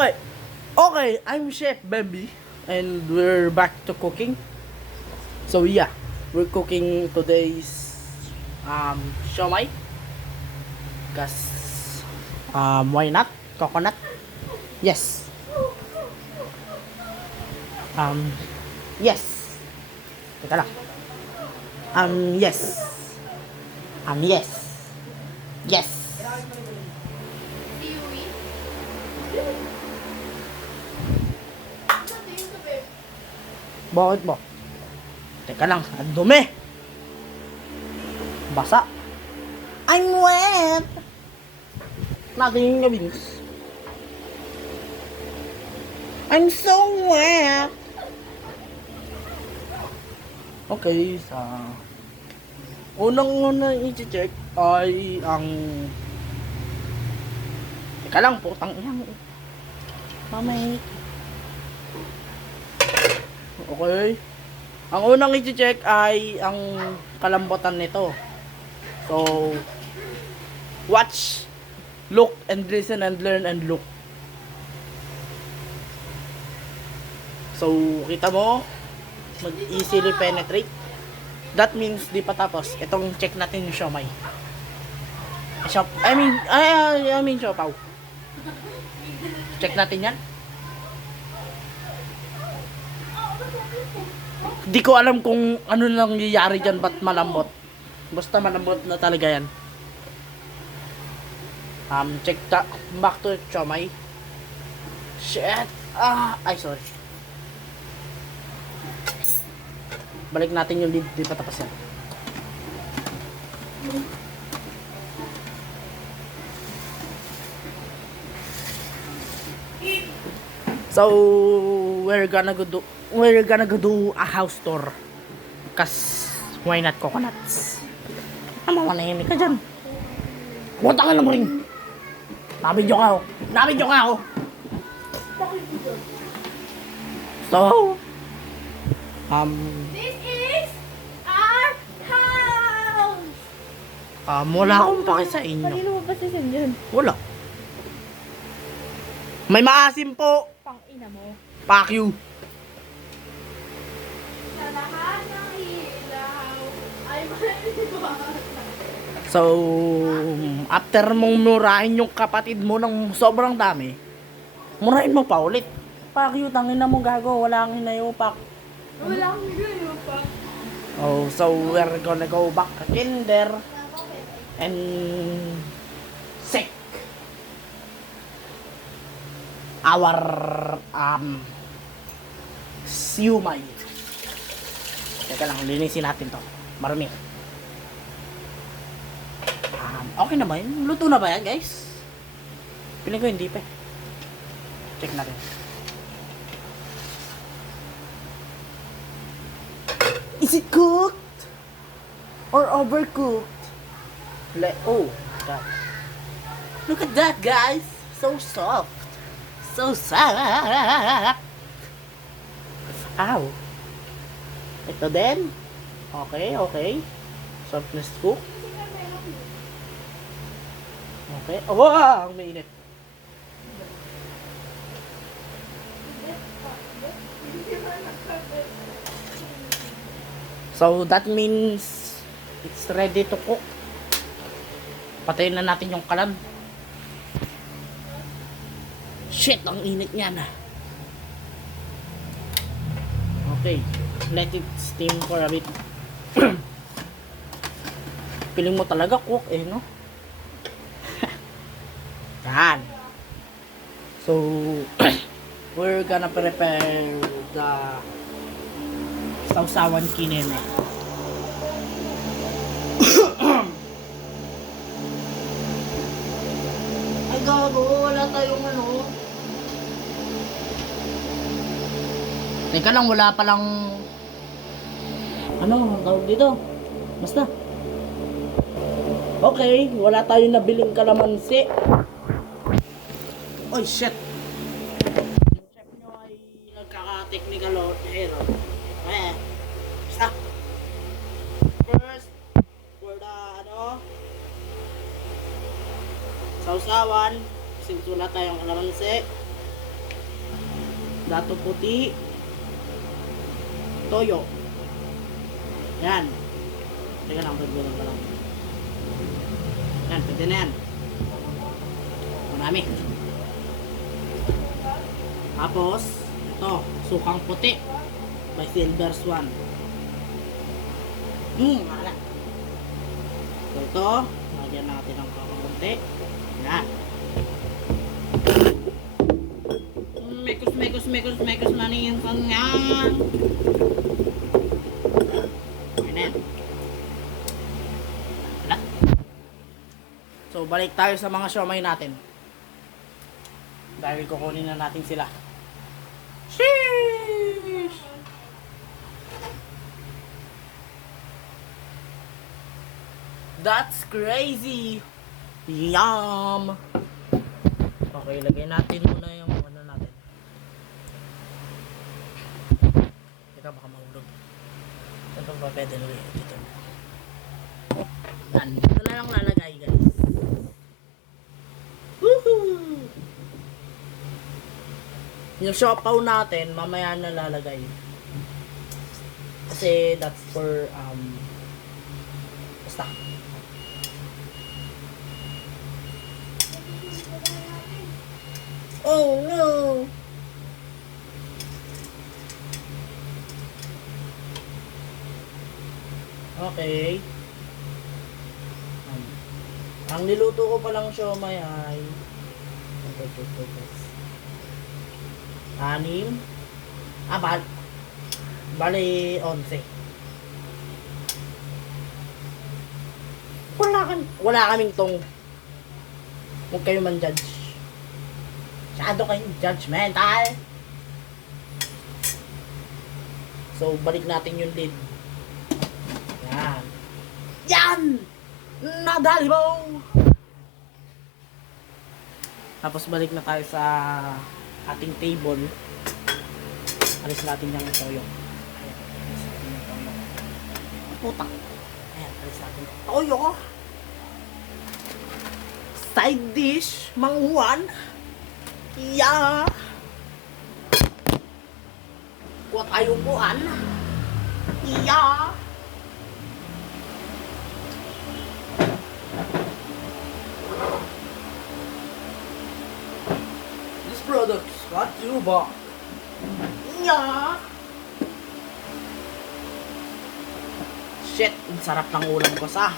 Okay. Okay, I'm Chef Bambi and we're back to cooking. So yeah, we're cooking today's siomai. Cause why not? Coconut. Yes. Yes. Teka lang. Yes. Yes. Yes. Bakit ba? Teka lang, ang dumi. Basa. I'm wet. Natin yung gawin. I'm so wet. Okay, sa unang i-check ay ang teka lang, putang ina. Mamay. Okay. Ang unang i-check ay ang kalambutan nito. So, watch, look, and listen, and learn, and look. So, kita mo, mag-easily penetrate. That means, di pa tapos. Itong check natin yung siomai. I mean, siopaw. Check natin yan. Di ko alam kung ano nang nangyayari dyan, ba't malambot. Basta malambot na talaga yan. Check back to siomai. Shit. Ay, sorry. Balik natin yung di pa tapos yan. So, we're gonna go do a house tour. Cause, why not coconuts? Manahimik ka dyan. Punta ka lang rin. Nabidyo ka ako. So, This is our house! wala akong pake sa inyo. Kanino mo ba sisim dyan? Wala. May maasim po. Pang-ina mo. Fuck you. Sa lahat ng ilaw ay maliwanag. So, after mong murahin yung kapatid mo ng sobrang dami, murahin mo pa ulit. Fuck you, tangin na mo gago. Wala kang hinayupak. Wala akong ganyan pa. Oh, so we're gonna go back to kinder and sick our siumay. Teka lang, linisin natin to. Marami. Okay na ba yun? Luto na ba yan, guys? Piling ko hindi pa. Check natin. Is it cooked? Or overcooked? Oh, God. Look at that, guys. So soft. So soft. Ow. Ito din. Okay. Softness cook. Okay. Oh, wow, ang mainit. So, that means it's ready to cook. Patayin na natin yung kalan. Shit, ang init niya na. Okay, let it steam for a bit. Piling mo talaga cook no? Yan. So, we're gonna prepare the sausawan kineme. Ay gago, wala tayong ano. Teka lang, wala palang ano, ang tawag dito. Basta. Okay, wala tayong nabiling kalamansi. Oy, shit. Yung chef nyo ay nagkaka-technical error. Basta. First, for the sausawan, kasi wala tayong kalamansi. Dato puti. Toyo. Yan. Teka lang, pagbulan pa lang. Yan, pwede na yan. Marami. Tapos, ito, sukang puti. By Silver Swan. Wala. So, ito, lagyan natin ng kakunti. Yan. Mekos na niyan sa yan. Ayan. Wala. So, balik tayo sa mga siomay natin. Dahil kukunin na natin sila. Sheesh! That's crazy! Yum! Okay, lagay natin muna yung ano natin. Teka, baka mahulog. Ito ba pwede nyo dito? Yan, dito na lang lalagay, guys. Woohoo! Yung siopaw natin, mamaya na lalagay. Kasi that's for, basta. Oh no! Okay. Ang niluto ko palang siomay ay 6. Bali 11. Wala kaming tong. Huwag kayo man-judge. Masyado kayong judgmental. So, balik natin yung lid. Yan. Yan! Nadali mo! Tapos balik na tayo sa ating table. Alis natin yung toyo. Putak. Ayan, alis natin yung toyo. Side dish, mangwan. Yeah. Kuha tayong buwan. Yeah. This product is what you bought. Yeah. Shit, ang sarap ng ulam ko sa.